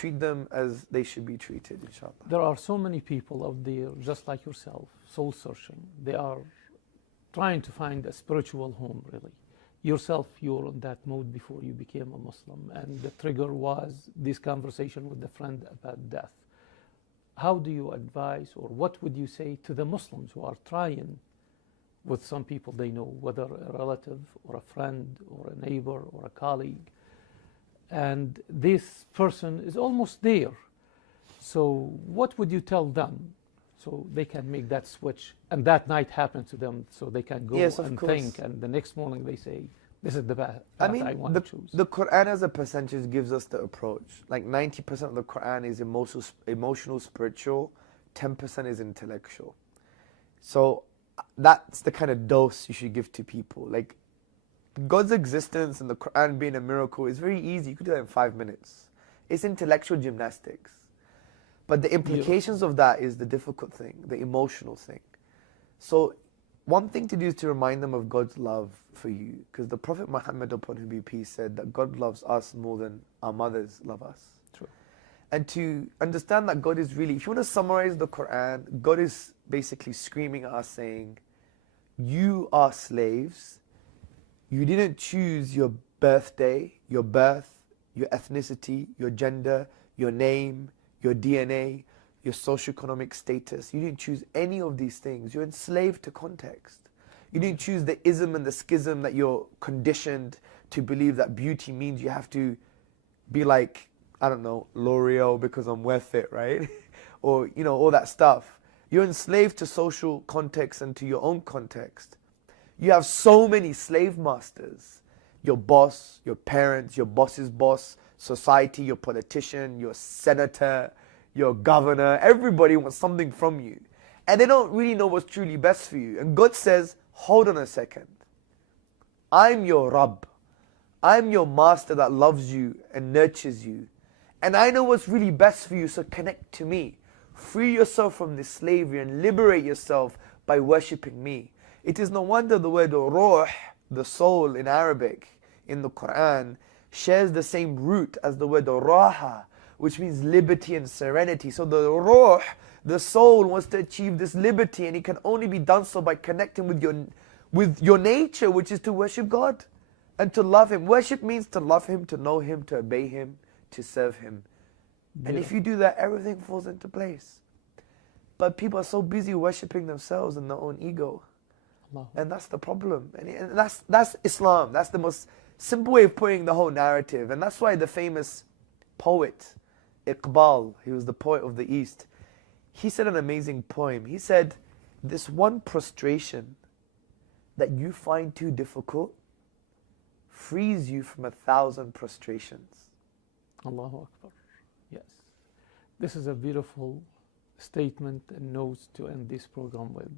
treat them as they should be treated, inshallah. There are so many people out there, just like yourself, soul searching. They are trying to find a spiritual home, really. Yourself, you're in that mode before you became a Muslim, and the trigger was this conversation with a friend about death. How do you advise, or what would you say to the Muslims who are trying with some people they know, whether a relative or a friend or a neighbor or a colleague, and this person is almost there? So what would you tell them so they can make that switch, and that night happen to them, so they can go and think, and the next morning they say, this is the path I want to choose? The Quran as a percentage gives us the approach. Like 90% of the Quran is emotional, spiritual, 10% is intellectual. So that's the kind of dose you should give to people. Like, God's existence and the Quran being a miracle is very easy. You could do that in 5 minutes. It's intellectual gymnastics. But the implications of that is the difficult thing, the emotional thing. So one thing to do is to remind them of God's love for you. Because the Prophet Muhammad, upon whom be peace, said that God loves us more than our mothers love us. True. And to understand that God is really, if you want to summarize the Quran, God is basically screaming at us saying, you are slaves. You didn't choose your birthday, your birth, your ethnicity, your gender, your name, your DNA, your socioeconomic status. You didn't choose any of these things. You're enslaved to context. You didn't choose the ism and the schism that you're conditioned to believe that beauty means you have to be like, I don't know, L'Oreal because I'm worth it, right? Or, you know, all that stuff. You're enslaved to social context and to your own context. You have so many slave masters. Your boss, your parents, your boss's boss, society, your politician, your senator, your governor. Everybody wants something from you. And they don't really know what's truly best for you. And God says, hold on a second. I'm your Rabb. I'm your master that loves you and nurtures you. And I know what's really best for you, so connect to me. Free yourself from this slavery and liberate yourself by worshipping me. It is no wonder the word ruh, the soul in Arabic, in the Quran, shares the same root as the word raha, which means liberty and serenity. So the ruh, the soul, wants to achieve this liberty, and it can only be done so by connecting with your nature, which is to worship God and to love Him. Worship means to love Him, to know Him, to obey Him, to serve Him. And if you do that, everything falls into place. But people are so busy worshipping themselves and their own ego. And that's the problem. And that's Islam. That's the most simple way of putting the whole narrative. And that's why the famous poet, Iqbal, he was the poet of the East, he said an amazing poem. He said, this one prostration that you find too difficult frees you from 1,000 prostrations. Allahu Akbar. Yes. This is a beautiful statement and notes to end this program with.